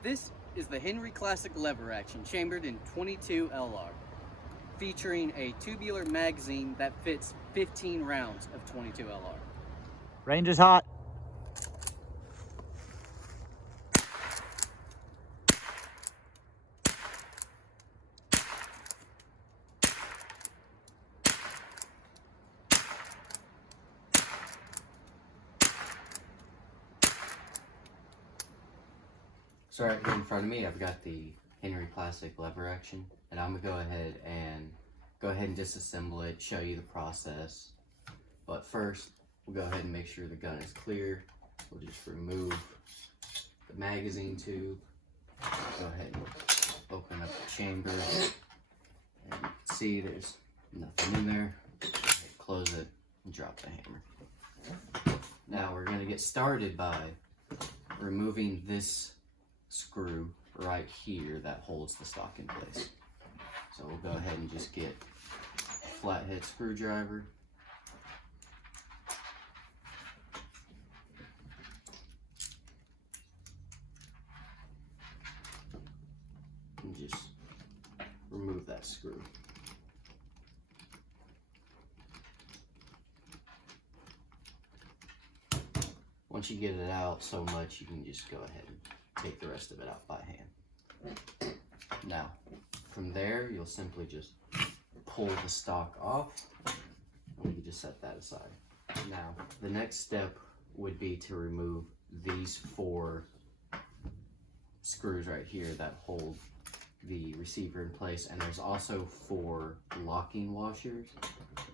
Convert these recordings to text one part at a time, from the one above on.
This is the Henry Classic lever action chambered in 22 LR, featuring a tubular magazine that fits 15 rounds of 22 LR. Range is hot. So right here in front of me, I've got the Henry Classic lever action, and I'm gonna go ahead and disassemble it, show you the process. But first, we'll go ahead and make sure the gun is clear. We'll just remove the magazine tube. Go ahead and open up the chamber, and see there's nothing in there. Close it and drop the hammer. Now we're gonna get started by removing this screw right here that holds the stock in place. So we'll go ahead and just get a flathead screwdriver. And just remove that screw. Once you get it out so much, you can just go ahead and take the rest of it out by hand. Now, from there, you'll simply just pull the stock off, and you just set that aside. Now, the next step would be to remove these 4 screws right here that hold the receiver in place, and there's also 4 locking washers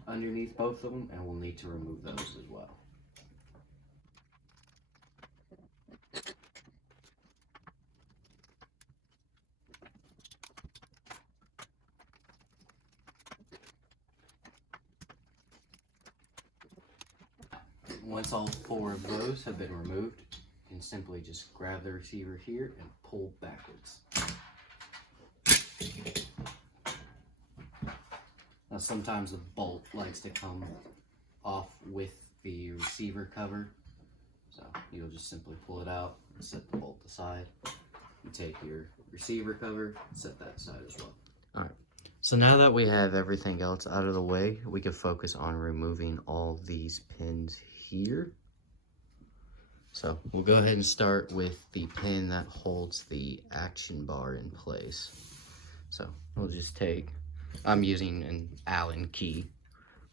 underneath both of them, and we'll need to remove those as well. Once all 4 of those have been removed, you can simply just grab the receiver here and pull backwards. Now sometimes the bolt likes to come off with the receiver cover, so you'll just simply pull it out and set the bolt aside. You take your receiver cover and set that aside as well. Alright, so now that we have everything else out of the way, we can focus on removing all these pins here. So we'll go ahead and start with the pin that holds the action bar in place. So we'll just take, I'm using an Allen key,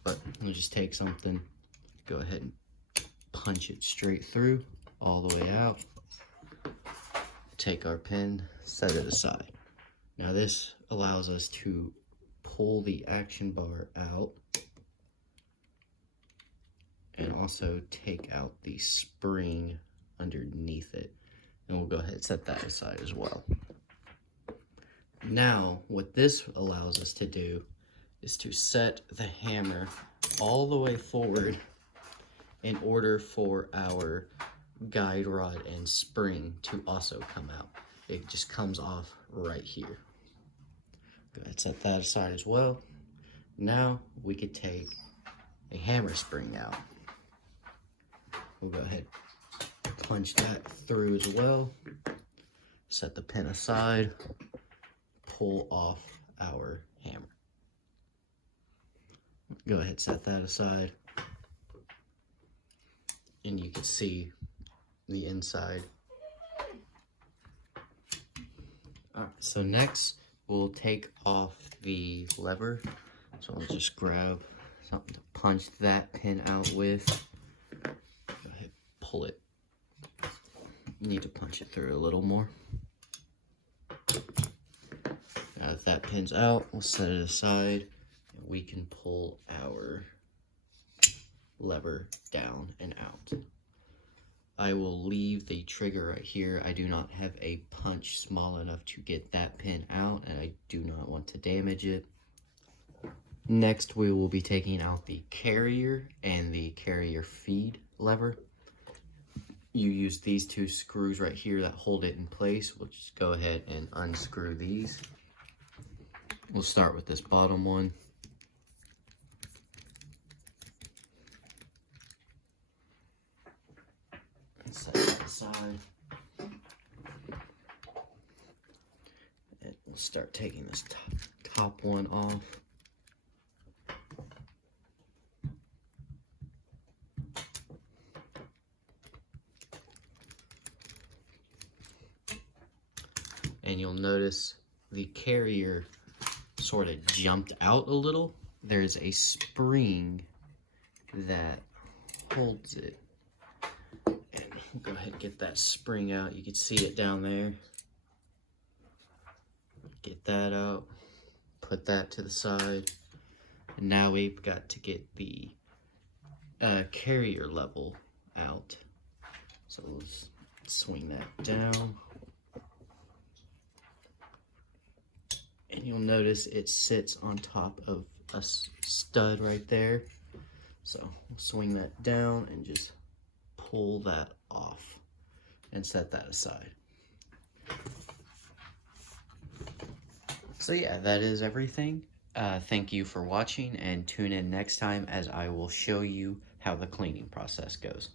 but we'll just take something, go ahead and punch it straight through all the way out. Take our pin, set it aside. Now this allows us to pull the action bar out and also take out the spring underneath it. And we'll go ahead and set that aside as well. Now, what this allows us to do is to set the hammer all the way forward in order for our guide rod and spring to also come out. It just comes off right here. Go ahead and set that aside as well. Now we could take a hammer spring out. We'll go ahead and punch that through as well. Set the pin aside. Pull off our hammer. Go ahead and set that aside. And you can see the inside. Alright, so next we'll take off the lever. So I'll just grab something to punch that pin out with. Go ahead, pull it. You need to punch it through a little more. Now that that pin's out, we'll set it aside and we can pull our lever down and out. I will leave the trigger right here. I do not have a punch small enough to get that pin out, and I do not want to damage it. Next, we will be taking out the carrier and the carrier feed lever. You use these 2 screws right here that hold it in place. We'll just go ahead and unscrew these. We'll start with this bottom one. And set that aside. start taking this top one off. And you'll notice the carrier sort of jumped out a little. There's a spring that holds it. And we'll go ahead and get that spring out. You can see it down there. Get that out. Put that to the side. And now we've got to get the carrier level out. So let's swing that down. And you'll notice it sits on top of a stud right there. So we'll swing that down and just pull that off and set that aside. So yeah, that is everything. Thank you for watching, and tune in next time as I will show you how the cleaning process goes.